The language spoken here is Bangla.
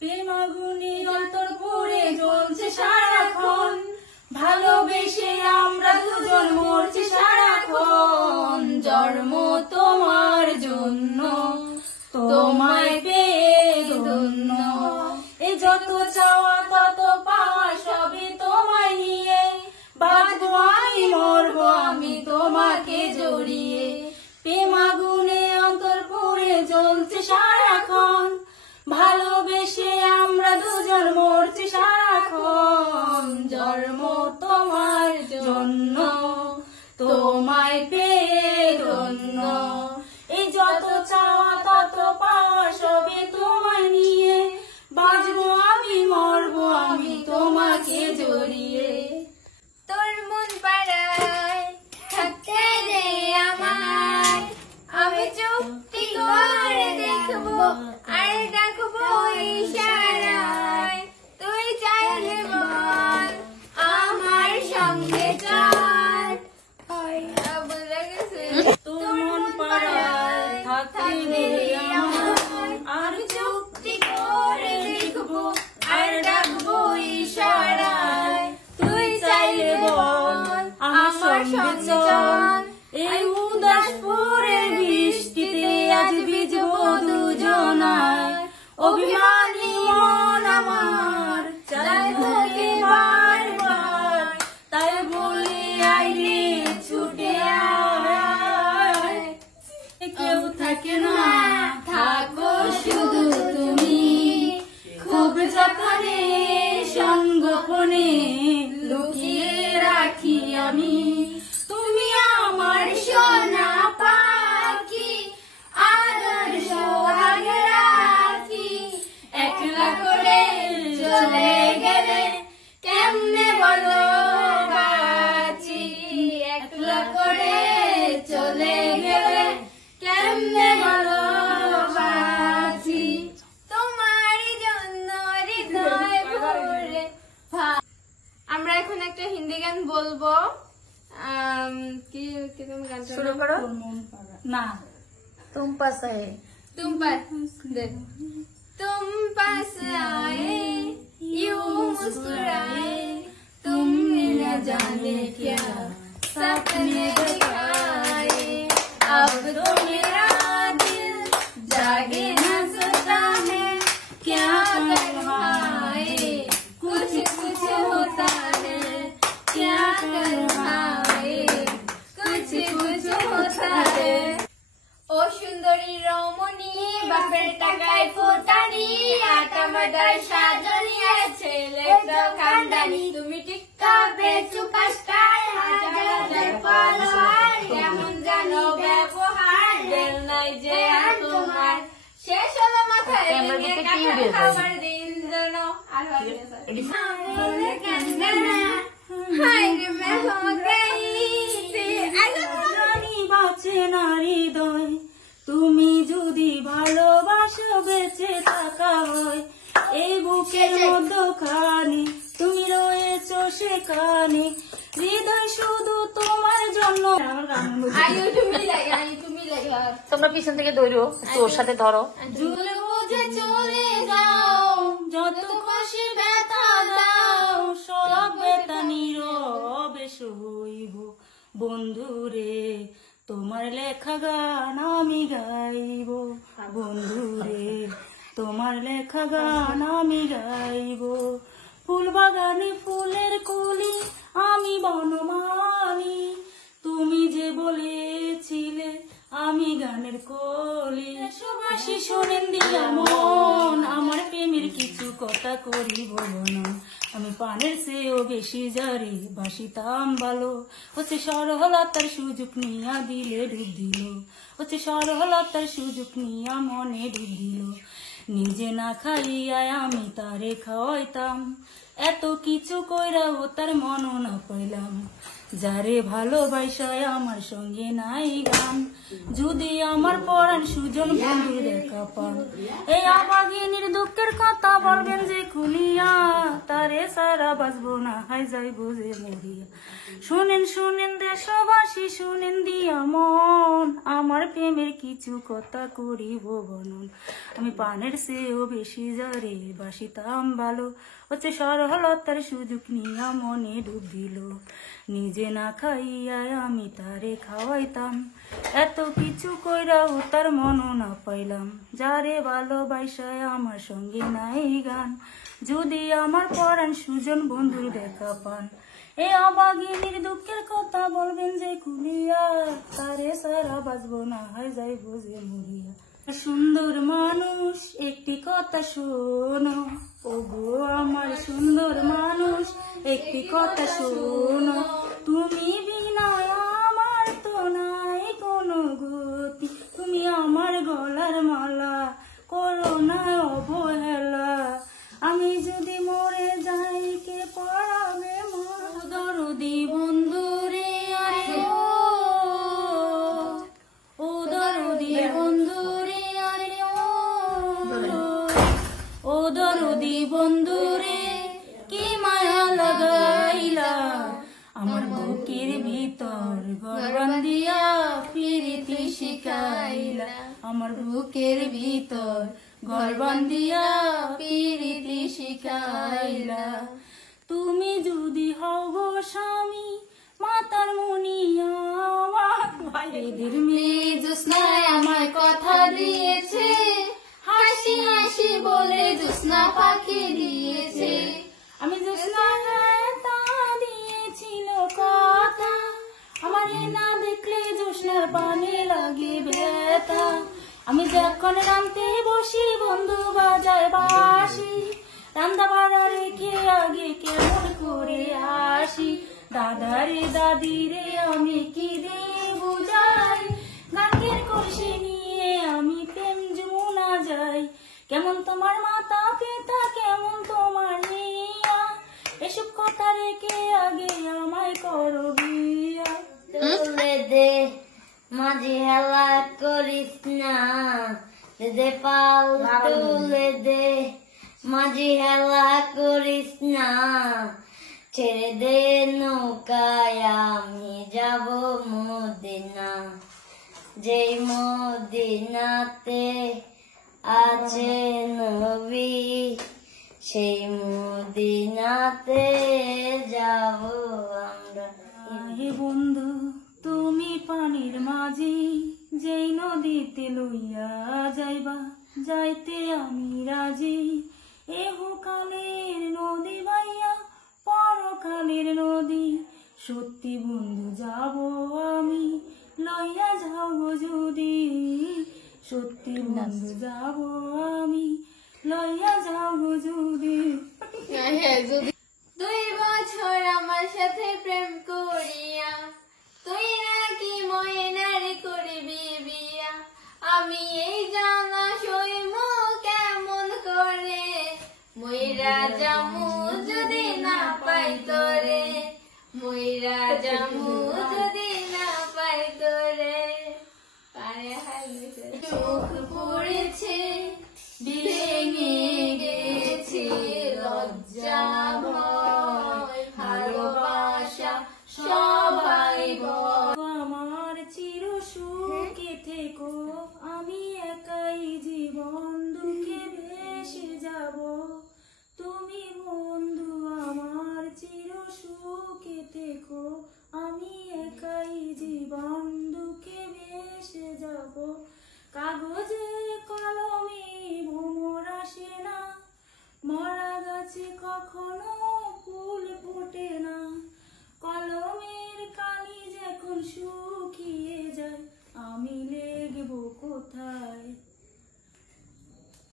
প্রেম আগুনে অন্তর পুড়ে জ্বলছে সারাক্ষণ, ভালোবেসে আমরা দুজন মরছি সারাক্ষণ। জন্ম তোমার জন্য, তোমায় পেয়ে ধন্য। এই যত চাওয়া তত পাওয়া সবই তোমায় নিয়ে, বাঁচবো আমি মরবো আমি তোমাকে জড়িয়ে। প্রেম আগুনে অন্তর পুড়ে জ্বলছে সারাক্ষণ, ভালোবেসে আমরা দুজন মরছি সারাক্ষণ। জন্ম তোমার জন্য, তোমায় পেয়ে ধন্য। এই যত চাওয়া তত পাওয়া সবই তোমায় নিয়ে, বাঁচবো আমি মরবো আমি তোমাকে জড়িয়ে। তোর মন পাড়ায় থাকতে দে আমায়, আমি চুক্তি করে দেখবো আর ডাকবো ইশারায়। তুই চাইলে বল আমার সঙ্গে চল। বলে গেছে তোর মন পাড়ায় থাকতে দে আমায়, আর চুক্তি করে দেখবো আর ডাকবো ইশারায়। তুই চাইলে বল আমার সঙ্গে চল। এই উদাসপুরের বৃষ্টিতে আজ ভিজবো দুজনায়, অভিমানী মন আমার চায় তোকে বারবার, তাই বলে আইলে ছুটে আয়। কেউ থাকে না থাকো শুধু তুমি, খুব যতনে সঙ্গোপনে লুকিয়ে রাখি আমি। তুমি আমার সোনা পাখি, আদর সোহাগ রাখি। একলা করে চলে গেলে কেমনে বলো বাঁচি, একলা করে চলে গেলে কেমনে বলো বাঁচি। তোমার জন্য হৃদয় ভরে। আমরা এখন একটা হিন্দি গান বলবো। কি কিরকম গানটা? শুরু করো। তোর মন পাড়া না, तुम पास है। तुम पास तुम पास आए यूं मुस्कुराए, तुमने न जाने क्या सपने दिखाए। अब तो मेरा दिल जागे न सोता है, क्या करवाए कुछ कुछ होता है, क्या करवाए कुछ कुछ होता है। ও সুন্দরী রমণী বাপের টাকায় ফোটানি, আটা মাটার সাজনিয়া ছেলেটা কান্দানি। তুমি টিক্কা বেচু কাস্টায় হাজার হাজার ফলোয়ার, এমন জানো ব্যবহার দেল নাই যে আর তোমার। শেষ হলো মাথায় ভেঙে কাটা খাবার দিন যেন আর হবে বলে কান্দানা। হায় রে मैं हो गई थी জানি বাঁচে না হৃদয়, তুমি যদি ভালোবাসো বেঁচে থাকা হয়। এই বুকের মধ্যখানে তুমি রয়েছো সেখানে, হৃদয় শুধু তোমার জন্য। আয়ু তুমি লাগা আয়ু তুমি লাগা। তোমরা পিছন থেকে দৌড়ো, তোর সাথে ধরো। ঝুল বুঝে চলে যাও যত খুশি ব্যথা দাও, সব ব্যথা নীরবে সইব। বন্ধুরে তোমার লেখা গান আমি গাইব, বন্ধুরে তোমার লেখা গান আমি গাইব। ফুল বাগানে ফুলের কলি আমি বনমালী, তুমি যে বলেছিলে আমি গানের কলি। সুবাসী শোনেন দিয়া মন, আমার প্রেমের কিছু কথা করি বলো না। আমি পানের চেয়েও বেশি জারি বাসিতাম ভালো, হচ্ছে সরলতার সুযোগ নিয়া দিলে ডুব দিল, হচ্ছে সরলতার সুযোগ নিয়া মনে ডুব দিল। নিজে না খাইয়া আমি তারে খাওয়াইতাম, এত কিছু কইরাও তার মন না পাইলাম। যারে ভালোবাসায় আমার সঙ্গে নাই গান, যদি আমার পরাণ সুজন বন্ধু দেখা পান। এই অভাগিনীর দুঃখের কথা বলবেন যে খুলিয়া, তারে সারা বাঁচবো না, হাই যাইবো যে মরিয়া। শুনেন শুনেন দেশবাসী, শুনেন দিয়া মন, আমার প্রেমের কিছু কথা করিব বর্ণন। আমি পানের চেয়েও বেশি যারে বাসিতাম ভালো, হচ্ছে সরলতার সুযোগ নিয়া মনে ডুব দিল। নিজে না খাইয়ায় আমি তারে খাওয়াইতাম, এত কিছু কইরাও তার মনও না পাইলাম। যারে ভালোবাসায় আমার সঙ্গে নাই গান, যদি আমার পরাণ সুজন বন্ধুর দেখা পান, এ অবাগিনীর দুঃখের কথা বলবেন যে খুলিয়া, তারে সারা বাঁচবো না, হয় যাইবো যে মরিয়া। সুন্দর মানুষ একটি কথা শোনো, ওগো আমার সুন্দর মানুষ একটি কথা শোনো, তুমি বিনা আমার তো নাই কোনো গতি, তুমি আমার গলার মালা করো না অবহেলা, আমি যদি মরে যাই কে পড়াবে মা। দরদি বন্ধু রে আরে ও দরদি বন্ধু রে আরে ও দরদি বন্ধু রে কি মায়া লাগাইলা, আমার বুকের ভিতর ঘর বান্ধিয়া প্রীতি শিখাইলা, আমার বুকের ভিতর ঘর বান্ধিয়া প্রীতি শিখাইলা। তুমি যদি হও গো স্বামী মাতার মুনিয়া, এদের মেয়ে জ্যোৎস্নায় আমায় কথা দিয়েছে, হাসি হাসি বলে জ্যোৎস্না পাখি দিয়েছে। আমি জ্যোৎস্নায় তা দিয়েছিল কথা, আমার না দেখলে জ্যোৎস্নার পানে লাগে ব্যথা। আমি যখন রাঁধতে বসি বন্ধু বাজায় বাঁশি, রান্না বাড়া রেখে আগে কেমন করে আসি, দাদারে দাদিরে আমি কি দিয়ে বুঝাই, নাকের কষে নিয়ে আমি প্রেম যমুনা যাই, কেমন তোমার মাতা পিতা কেমন তোমার নিয়া, এসব কথা রেখে আগে আমায় করো বিয়া। তুলে দে মাঝি হেলা করিস না, দে পাল তুলে দে মাঝি হেলা করিস না, ছেড়ে দে নৌকায় আমি যাব মদিনা, যেই মদিনাতে আছে নবী, সেই মদিনাতে যাব আমরা। হে বন্ধু তুমি পানির মাঝি, যেই নদীতে লইয়া যাইবা যাইতে আমি রাজি, এহকালের নদী বাইয়া পরকালের নদী, সত্যি বন্ধু যাব আমি লইয়া যাব যদি, সত্যি বন্ধু যাব আমি লইয়া যাব যদি। 2 বছর আমার সাথে প্রেম করিয়া, তুই নাকি ময়নারে করবি বিয়া, আমি এই জানা সইব কেমন করে, ময়রা জামু যদি না পাই তোরে, ময়রা জামু যদি না পাই তোরে। চোখ পড়েছে ভেঙে গেছে লজ্জা ভয়, ভালোবাসা সবাই বল। আমার চির সুখে থেকো, আমি একাই জীবন দুঃখে ভেসে যাব, তুমি বন্ধু আমার চির সুখে থেকো, আমি একাই জীবন দুঃখে ভেসে যাব। কাগজে কলমে ভ্রমর আসে না, মরা গাছে কখনো ফুল ফোটে না, কলমের কালি যখন শুকিয়ে যায় আমি লিখবো কোথায়।